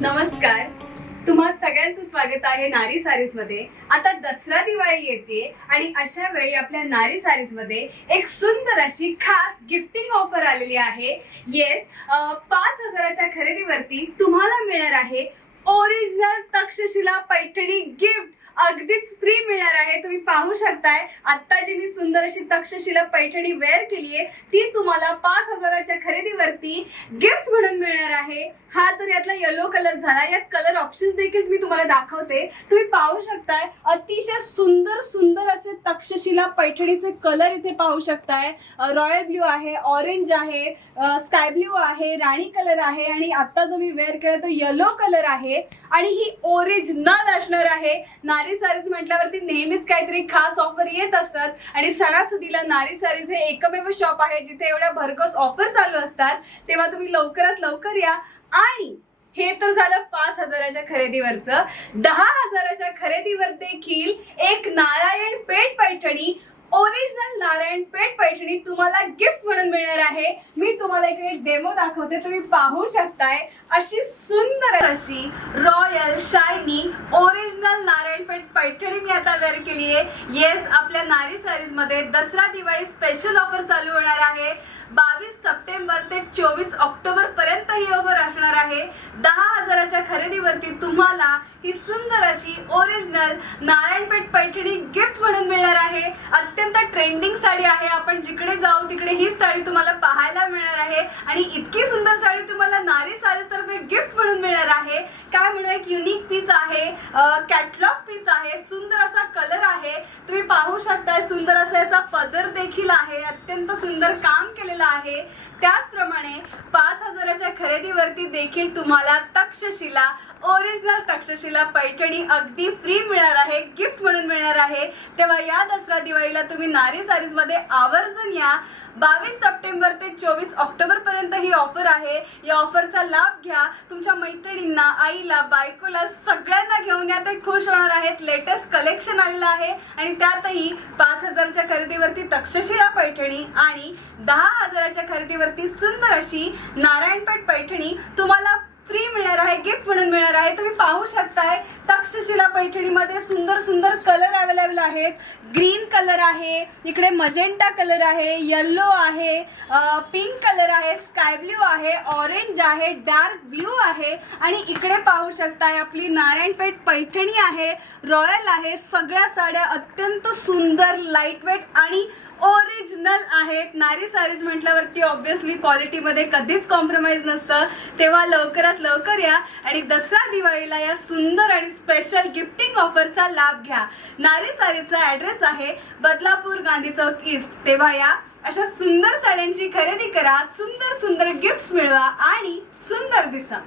नमस्कार. तुम्हा सगळ्यांचं स्वागत आहे नारी सारीजमध्ये. आता दसरा दिवाळी येते आणि अशा वेळी आपल्या नारी सारीजमध्ये एक सुंदर अशी खास गिफ्टिंग ऑफर आलेली आहे. येस पाच हजाराच्या खरेदीवरती तुम्हाला मिळणार आहे ओरिजिनल तक्षशिला पैठणी गिफ्ट अगदीच फ्री मिळणार आहे. तुम्ही पाहू शकताय. आता जी मी सुंदर अशी तक्षशिला पैठणी वेअर केली आहे ती तुम्हाला पाच हजाराच्या खरेदीवरती गिफ्ट म्हणून मिळणार आहे. हा तर यातला येलो कलर झाला. यात कलर ऑप्शन्स देखील मी तुम्हाला दाखवते. तुम्ही पाहू शकताय अतिशय सुंदर सुंदर असे तक्षशिला पैठणीचे कलर इथे पाहू शकताय. रॉयल ब्ल्यू आहे ऑरेंज आहे स्काय ब्ल्यू आहे राणी कलर आहे आणि आता जो मी वेअर केला तो येलो कलर आहे. आणि ही ओरिजिनल असणार आहे. नारी सारीज म्हटल्यावरती नेहमीच काहीतरी खास ऑफर येत असतात. आणि सणासुदीला नारी सारीज हे एकमेव शॉप आहे जिथे एवढ्या भरघोस ऑफर चालू असतात. तेव्हा तुम्ही लवकरात लवकर या. आणि हे तर झालं पाच हजाराच्या खरेदीवरचं. दहा हजाराच्या खरेदीवर देखील एक नारायण पेठ पैठणी ओरिजिनल नारायण पेठ पैठणी तुम्हाला गिफ्ट म्हणून मिळणार आहे. मी तुम्हाला इकडे डेमो दाखवते. तुम्ही पाहू शकताय. अशी सुंदर अशी royal shiny original Narayan Peth Paithani मी आता वेअर केली आहे. येस आपल्या नारी सारीजमध्ये दसरा दिवाळी स्पेशल ऑफर चालू होणार आहे. बावीस सप्टेंबर ते चोवीस ऑक्टोबर पर्यंत ही ऑफर आहे. दहा हजाराच्या खरेदीवरती तुम्हाला ही सुंदर अशी ओरिजिनल नारायणपेठ पैठणी गिफ्ट म्हणून मिळणार आहे. अत्यंत ट्रेंडिंग साडी आहे. आपण जिकडे जाऊ तिकडे हीच साडी तुम्हाला पाहायला मिळणार आहे. आणि इतकी सुंदर साडी तुम्हाला नारी सारीतर्फे गिफ्ट म्हणून मिळणार आहे. काय म्हणू एक युनिक आहे. कॅटलॉग पीस आहे. सुंदर असा कलर आहे. तुम्ही पाहू शकताय सुंदर असा याचा पदर देखील आहे. अत्यंत सुंदर काम केलेलं आहे. त्याचप्रमाणे पाच हजाराच्या खरेदीवरती देखील तुम्हाला तक्षशिला ओरिजिनल तक्षशिला पैठणी अगदी फ्री मिळणार आहे गिफ्ट म्हणून मिळणार आहे. तेव्हा या दसरा दिवाळीला तुम्ही नारी सारीजमध्ये आवर्जून या. बावीस सप्टेंबर ते चोवीस ऑक्टोबर पर्यंत ही ऑफर आहे. या ऑफरचा लाभ घ्या. तुमच्या मैत्रिणींना आईला बायकोला सगळ्यांना घेऊन या ते खुश होणार आहेत. लेटेस्ट कलेक्शन आलेलं आहे. आणि त्यातही पाच हजारच्या खरेदीवरती तक्षशिला पैठणी आणि दहा हजाराच्या खरेदीवरती सुंदर अशी नारायणपेठ पैठणी तुम्हाला फ्री मिळणार आहे गिफ्ट म्हणून मिळणार आहे. तुम्ही पाहू शकताय तक्षशिला पैठणीमध्ये सुंदर सुंदर कलर अवेलेबल आहेत. ग्रीन कलर आहे इकडे मजेंटा कलर आहे येल्लो आहे पिंक कलर आहे स्काय ब्ल्यू आहे ऑरेंज आहे डार्क ब्ल्यू आहे. आणि इकडे पाहू शकताय आपली नारायणपेठ पैठणी आहे रॉयल आहे. सगळ्या साड्या अत्यंत सुंदर लाईटवेट आणि ओरिजिनल आहेत. नारी सारीज म्हटल्यावरती ऑब्व्हियसली क्वालिटीमध्ये कधीच कॉम्प्रोमाइज नसतं. तेव्हा लवकरात लवकर या आणि दसरा दिवाळीला या सुंदर आणि स्पेशल गिफ्टिंग ऑफरचा लाभ घ्या. नारी सारीचा ॲड्रेस आहे बदलापूर गांधी चौक ईस्ट तेव्हा या. अशा सुंदर साड्यांची खरेदी करा. सुंदर सुंदर गिफ्ट्स मिळवा आणि सुंदर दिसा.